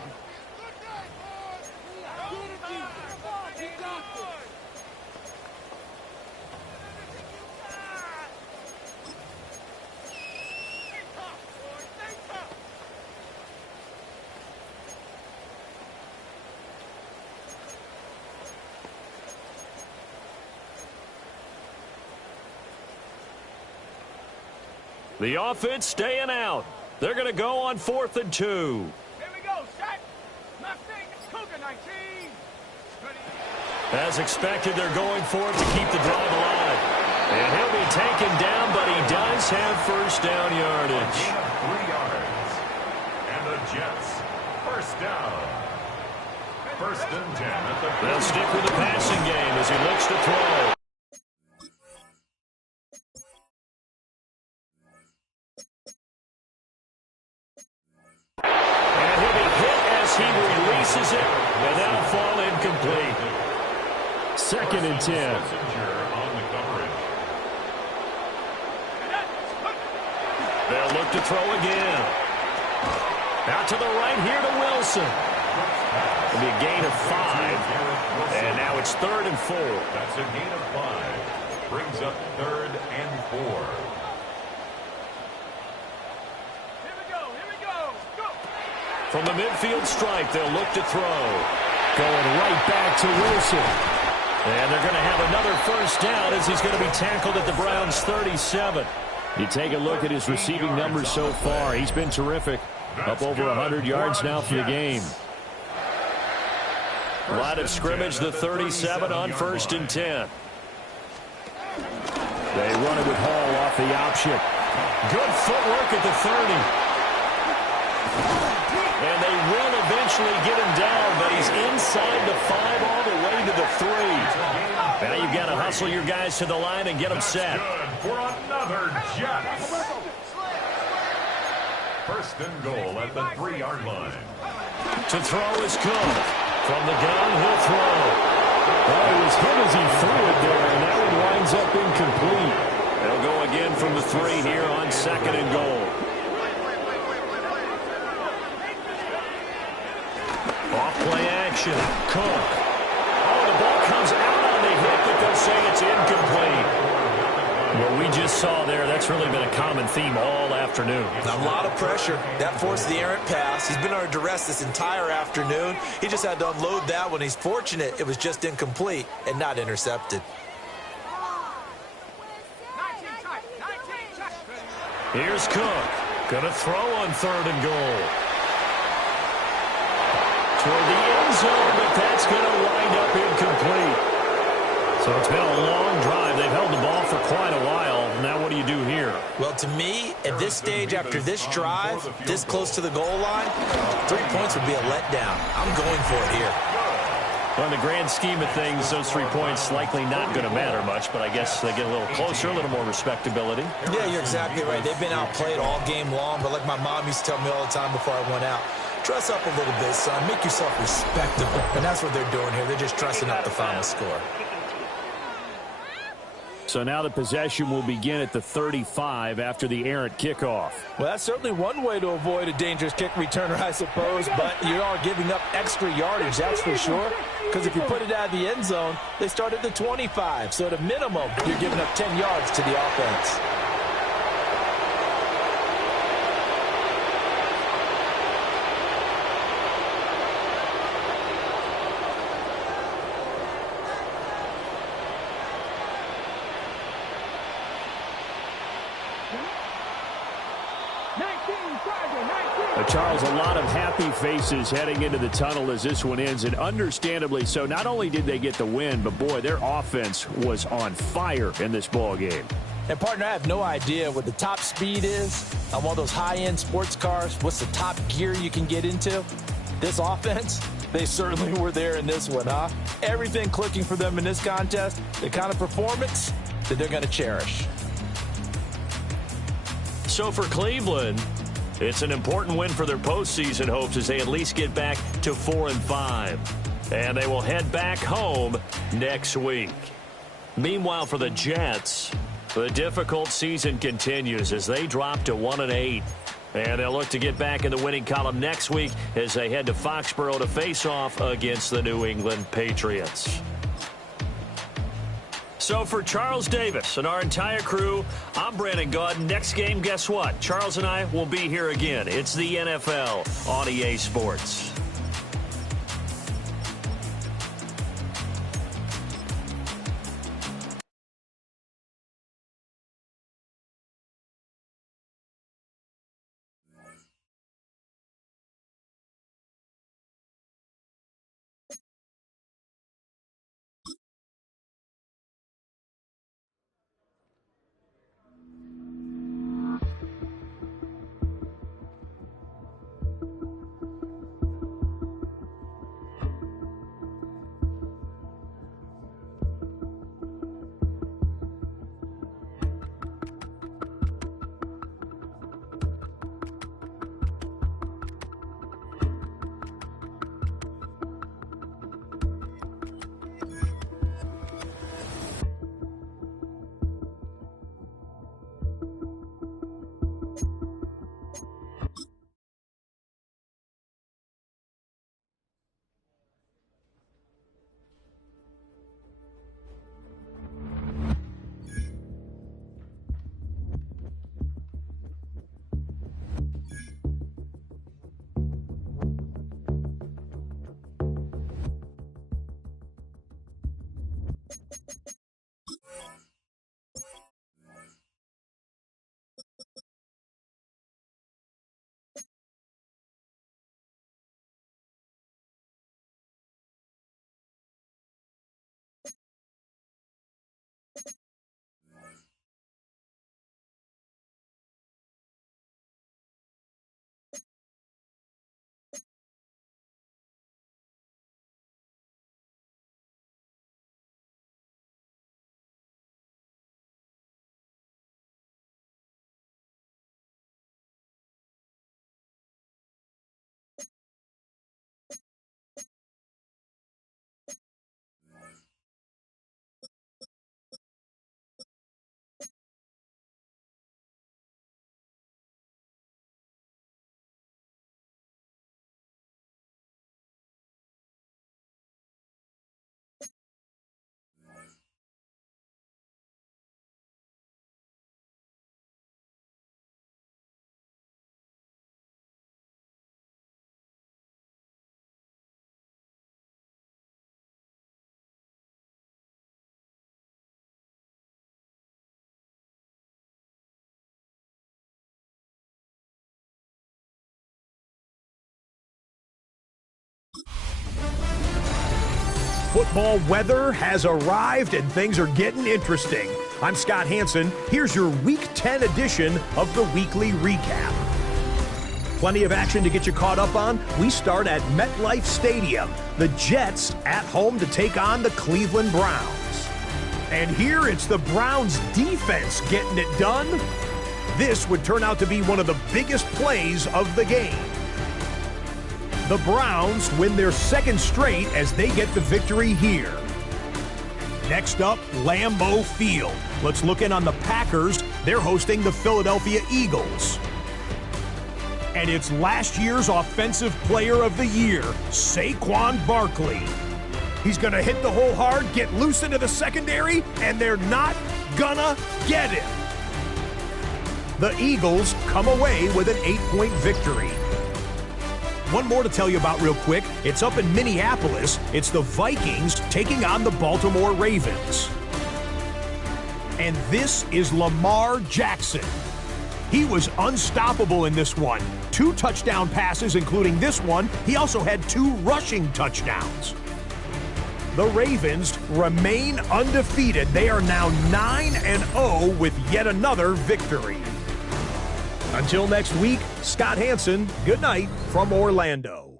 The offense staying out. They're going to go on 4th and 2. Here we go, set. Left thing, Cougar 19. As expected, they're going for it to keep the drive alive. And he'll be taken down, but he does have first down yardage. 3 yards. And the Jets, first down. First and 10 at the They'll stick with the passing game as he looks to throw. And he'll be hit as he releases it, and that'll fall incomplete. Second and 10. Messenger on the coverage. They'll look to throw again. Out to the right here to Wilson. It'll be a gain of 5. And now it's 3rd and 4. That's a gain of 5. Brings up 3rd and 4. From the midfield stripe, they'll look to throw. Going right back to Wilson. And they're going to have another first down as he's going to be tackled at the Browns' 37. You take a look at his receiving numbers so far. He's been terrific. Up over 100 yards now for the game. Line of scrimmage, the 37 on 1st and 10. They run it with Hall off the option. Good footwork at the 30. And they will eventually get him down, but he's inside the 5 all the way to the 3. Now you've got to hustle your guys to the line and get them set. Good for another Jets. First and goal at the 3-yard line. To throw is Cook. From the gun, he'll throw. Well, he was hit as he threw it there, and that one winds up incomplete. They'll go again from the 3 here on 2nd and goal. Off-play action. Cook. Oh, the ball comes out on the hit, but they'll say it's incomplete. What we just saw there, that's really been a common theme all afternoon. A lot of pressure. That forced the errant pass. He's been under duress this entire afternoon. He just had to unload that one. He's fortunate it was just incomplete and not intercepted. Here's Cook. Going to throw on 3rd and goal. Toward the end zone, but that's going to wind up incomplete. So it's been a long drive. They've held the ball for quite a while. Now what do you do here? Well, to me, at this stage, after this drive, this close to the goal line, 3 points would be a letdown. I'm going for it here. Well, in the grand scheme of things, those 3 points likely not going to matter much, but I guess they get a little closer, a little more respectability. Yeah, you're exactly right. They've been outplayed all game long, but like my mom used to tell me all the time before I went out, dress up a little bit, son. Make yourself respectable. And that's what they're doing here. They're just dressing up the final score. So now the possession will begin at the 35 after the errant kickoff. Well, that's certainly one way to avoid a dangerous kick returner, I suppose, but you are giving up extra yardage, that's for sure. Because if you put it out of the end zone, they start at the 25. So at a minimum, you're giving up 10 yards to the offense. Charles, a lot of happy faces heading into the tunnel as this one ends, and understandably so. Not only did they get the win, but, boy, their offense was on fire in this ball game. And, partner, I have no idea what the top speed is on one of those high-end sports cars. What's the top gear you can get into? This offense, they certainly were there in this one, huh? Everything clicking for them in this contest, the kind of performance that they're going to cherish. So for Cleveland, it's an important win for their postseason hopes as they at least get back to 4-5. And they will head back home next week. Meanwhile, for the Jets, the difficult season continues as they drop to 1-8. And they'll look to get back in the winning column next week as they head to Foxborough to face off against the New England Patriots. So for Charles Davis and our entire crew, I'm Brandon Gaudin. Next game, guess what? Charles and I will be here again. It's the NFL on EA Sports. Football weather has arrived and things are getting interesting. I'm Scott Hanson. Here's your Week 10 edition of the Weekly Recap. Plenty of action to get you caught up on. We start at MetLife Stadium. The Jets at home to take on the Cleveland Browns. And here it's the Browns defense getting it done. This would turn out to be one of the biggest plays of the game. The Browns win their second straight as they get the victory here. Next up, Lambeau Field. Let's look in on the Packers. They're hosting the Philadelphia Eagles. And it's last year's Offensive Player of the Year, Saquon Barkley. He's going to hit the hole hard, get loose into the secondary, and they're not gonna get him. The Eagles come away with an 8-point victory. One more to tell you about real quick. It's up in Minneapolis. It's the Vikings taking on the Baltimore Ravens. And this is Lamar Jackson. He was unstoppable in this one. 2 touchdown passes, including this one. He also had 2 rushing touchdowns. The Ravens remain undefeated. They are now 9-0 with yet another victory. Until next week, Scott Hanson, good night from Orlando.